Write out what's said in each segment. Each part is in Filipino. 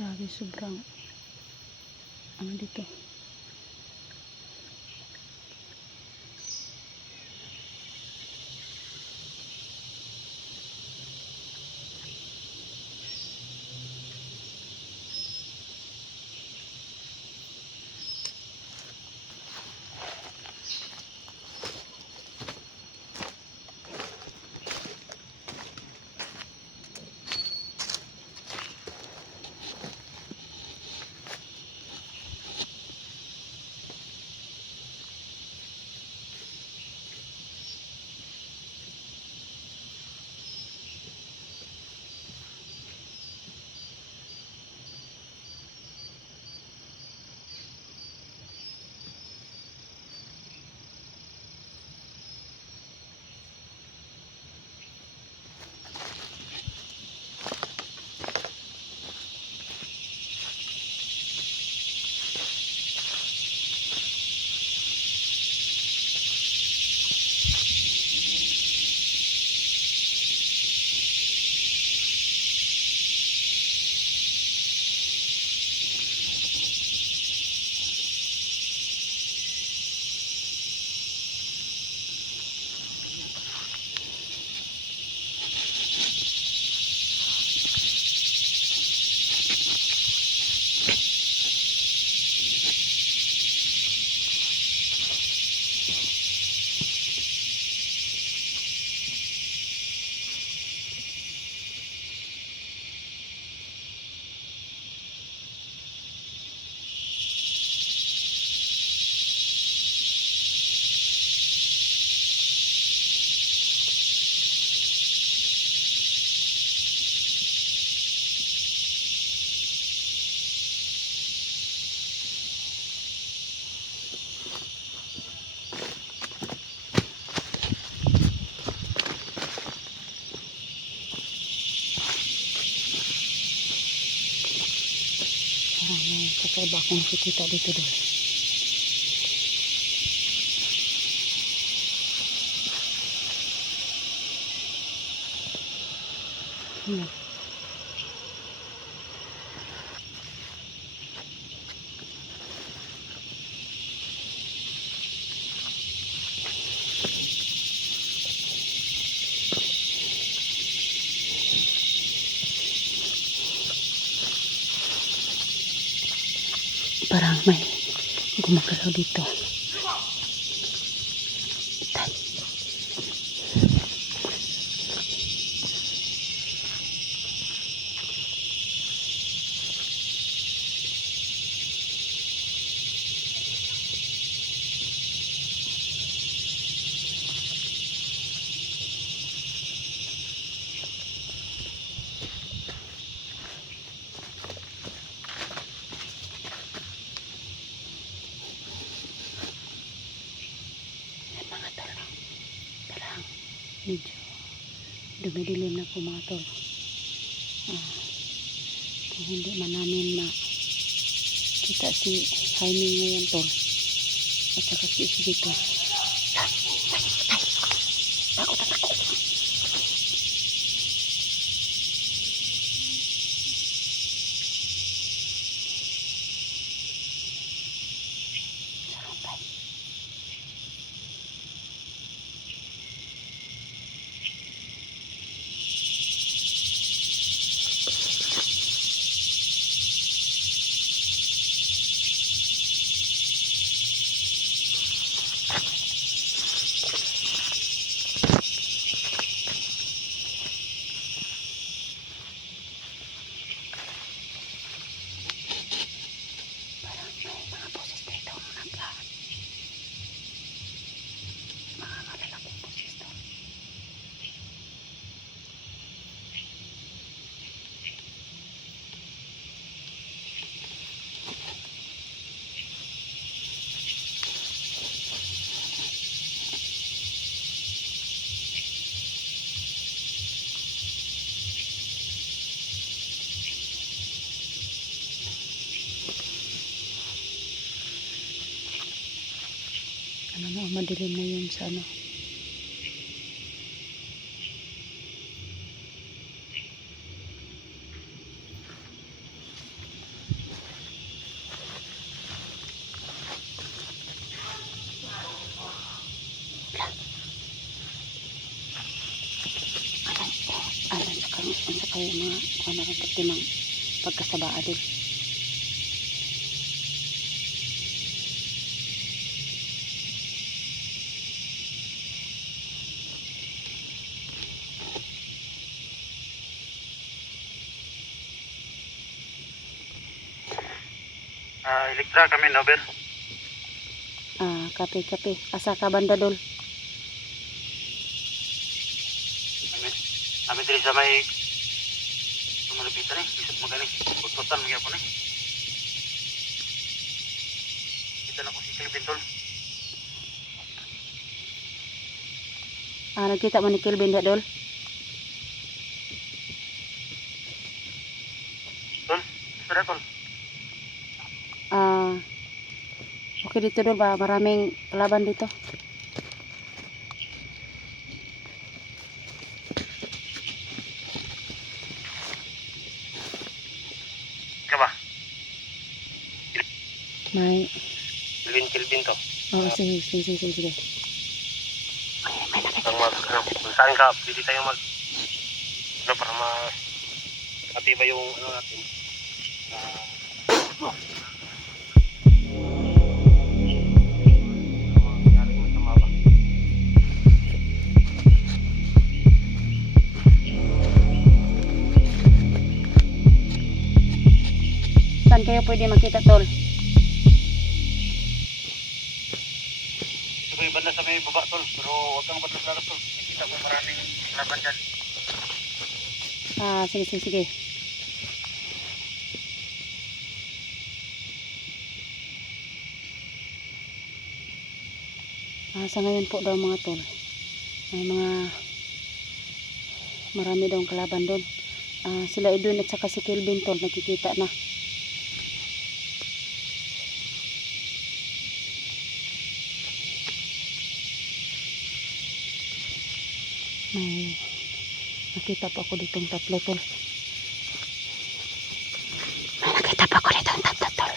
Grabe, sobrang ano dito. Parang may kakaiba akong nakikita dito doon. Parang may gumagalaw dito. Medyo dumidilim na po mga tol. Kung hindi man namin makita si Jaime ngayon tol at saka si dito. Takot. Madilim na yun sa ano. kay mga ano rin pagtimang pagkasabaa dul. Elektra kami, Nobel. Kape. Asa ka banda dul? Kami diri sa may malapitan eh. Bisag magani. Pututan mga po ni. Kita na ko si Kelvin tol. Nagkita mo ni Kelvin ya dul? Tol, sada tol. Okay dito dul ba? Maraming laban dito. Ka ba? May... Kelvin to. Oo, sige. May nakita. Saan ka? Pwede tayo mag... Ano, para matibay yung ano natin. Saan kayo pwede makita tol? Siguro yung banda sa may baba tol. Pero huwag kang badlas-dalas tol. Kita ko maraming laban dyan. Sige. Sa ngayon po daw mga tol, may marami daw kalaban doon. Sila Edwin at saka si Kelvin tol, nakikita na. May nakita pa ako ditong tatlo tol. May nakita pa ako ditong tatlo tol.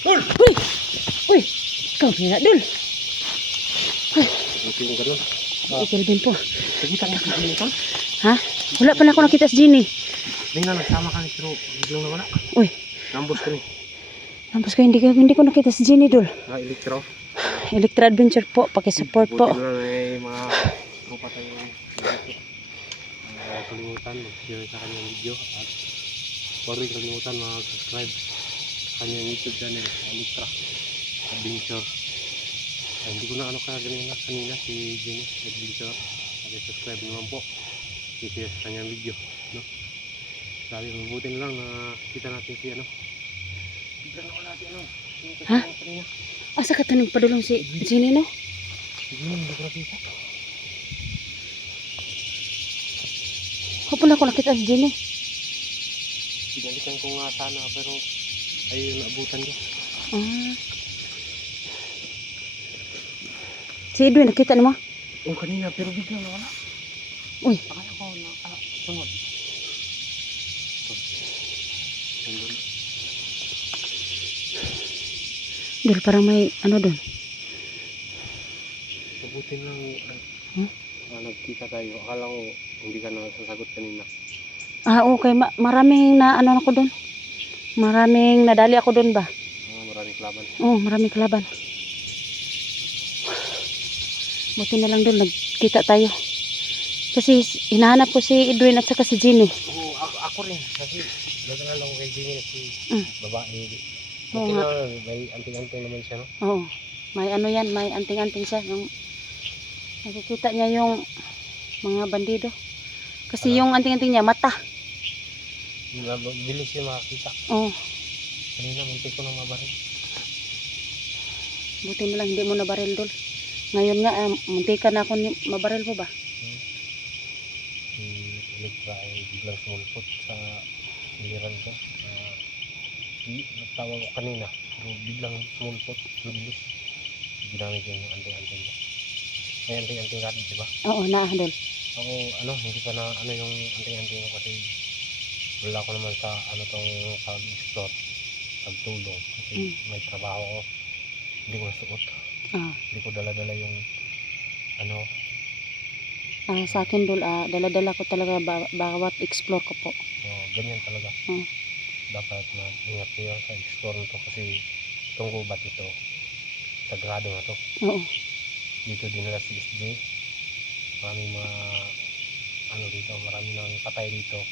Tol! Uy! Ikaw na dul. Okay yung gano'n. Kelvin po. Nakita nga si Jenny ka? Ha? Wala pa na ako nakita si Jenny. Hindi nga nagsama ka ni pero biglang nawala. Uy! Nambos ko ni. Tapos ko hindi ko nakita si Jenny dul. Elektro. Electra Adventure po, paki-support po. Buti na may mga tropa tayo kalimutan mag-share sa kanyang video at huwag rin kalimutan mag-subscribe sa kanyang YouTube channel Electra Adventure. Hindi ko na ano kanina si Jenny Adventure. Subscribe naman po i-share sa kanyang video, no? Sabi mabuti na lang na kita natin si ano. Biglang ako natin ano. Ha? Asa ka tanong padulong si Jenny no? Hindi ko nakita. Kapag ako nakita si Jenny. Binalikan ko nga sana pero ayun naabutan ko. Si Edwin nakita mo? Oo, kanina pero biglang nawala. Uy. Akala ko nakasunod. doon. Dul, parang may ano doon. Mabuti lang nagkita tayo. Akala ko hindi ka na sasagot kanina. Okay. Maraming na ano ako doon. Maraming nadali ako doon ba? Maraming kalaban. Maraming kalaban. Buti na lang doon, nagkita tayo. Kasi hinahanap ko si Edwin at saka si Jenny. Oo, ako rin. Kasi nagkakala ko kay Jenny si babae. Oo Okay nga. lang, may anting-anting naman siya, no? Oo. May ano yan, may anting-anting siya. Yung, nakikita niya yung mga bandido. Kasi yung anting-anting niya, mata. Bilis yung makakita. Oo. Kanina, muntik ko nang mabaril. Buti na lang hindi mo nabaril doon. Ngayon nga, muntikan na ako mabaril mo ba? Si Elektra ay biglang sumulpot sa biliran ko. Nagtawag ko kanina, pero biglang sumulpot, lubilis. Ginamit yung anting-anting niya. May anting-anting ka, di ba? Oo, doon. Ako, hindi pa na yung anting-anting ko kasi wala ko naman sa tong pag-explore, pagtulong. Kasi may trabaho ko, hindi ko nasuot. Hindi ko dala-dala yung Sa akin doon, dala-dala ko talaga bawat explore ko po. ganyan talaga. Dapat na ingat kayo sa explore nito kasi itong gubat ito, sagrado na to. Oo. Dito dinala si SJ. Maraming mga dito, marami nang patay dito.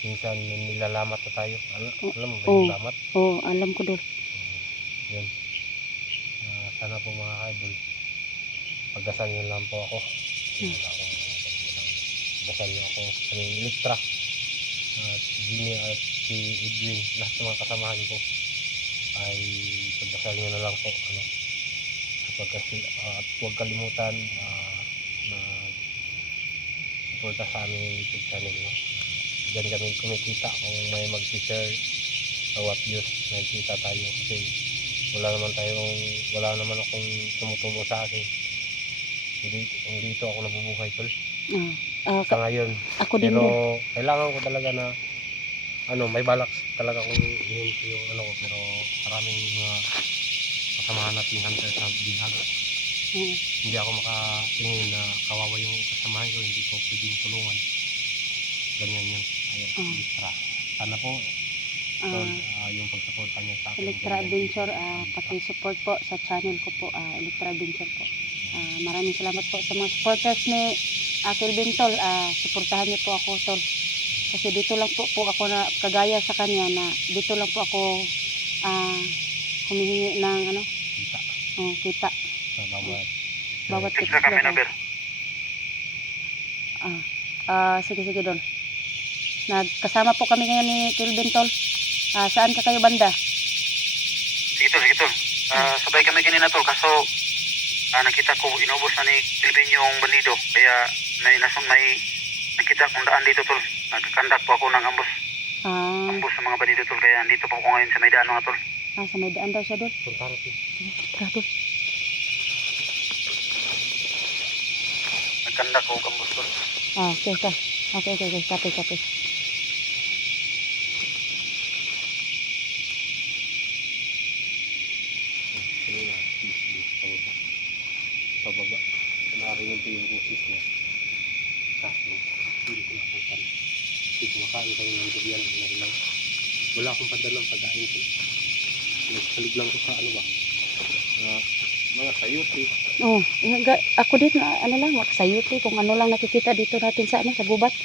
Minsan nilalamat na tayo. Alam mo ba yung lamat? Oo, alam ko doon. Yun. Sana po mga idol, pagdasal nyo lang po ako. Dasal nyo ako sa Elektra at Jimmy at si Edwin, lahat ng mga kasamahan ko ay pagdasal nyo na lang po at huwag kalimutan na suporta sa aming YouTube channel, no? Diyan kami kumikita kung may mag-share bawat views nakikita tayo kasi wala naman akong tumutulong sa akin. Hindi ito ako nabubuhay, tol. Sa ngayon. Ako din Pero kailangan ko talaga na may balak talaga kung ihinto yung ko, pero maraming mga kasamahan natin hunter sa binhag. Hindi ako makatingin na kawawa yung kasamahan ko, hindi ko pwedeng tulungan. Ganyan yun. Ayun, Elektra. Sana po yung pagsuporta niya sa akin. Elektra Adventure, paki-support po sa channel ko po, Elektra Adventure po. Maraming salamat po sa mga supporters ni Kelvin tol. Suportahan niyo po ako, tol. Kasi dito lang po ako na kagaya sa kanya na dito lang po ako humihingi ng kita. Sa Bawat Extra kami na, Ber. Sige dol. Nagkasama po kami ngayon ni Kelvin tol. Saan ka kayo banda? Sige, tol. Sabay kami kanina, tol. Kaso, nakita ko, inubos na ni Kelvin yung bandido. Kaya, nakita kong daan dito, tol. Nagkakandak po ako ng ambos. Ambos sa mga bandido, tol. Kaya, andito po ako ngayon sa may daan, mga tol. Sa may daan daw siya, dol. Punta natin. Tara, dol. Nagkandak ko ambos, tol. Okay. Copy. Pababa. Narinig ko yung boses niya. Kaso, hindi ko nakutan. Hindi ko makain kami ng durian na hilang. Wala akong padalang pagkain ko. Nagsalig lang ko sa mga sayuti. Ako din, makasayuti kung ano lang nakikita dito natin sa gubat.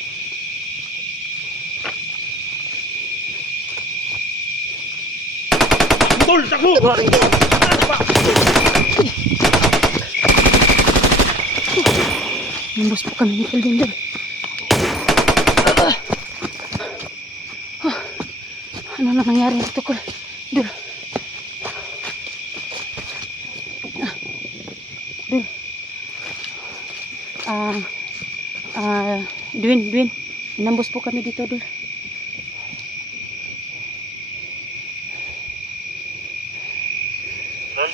Tol, takbo! Nambos po kami ni Kelvin dol. Ano na nangyari dito, Kol? Dol. Dwin. Nambos po kami dito, dol. Tol,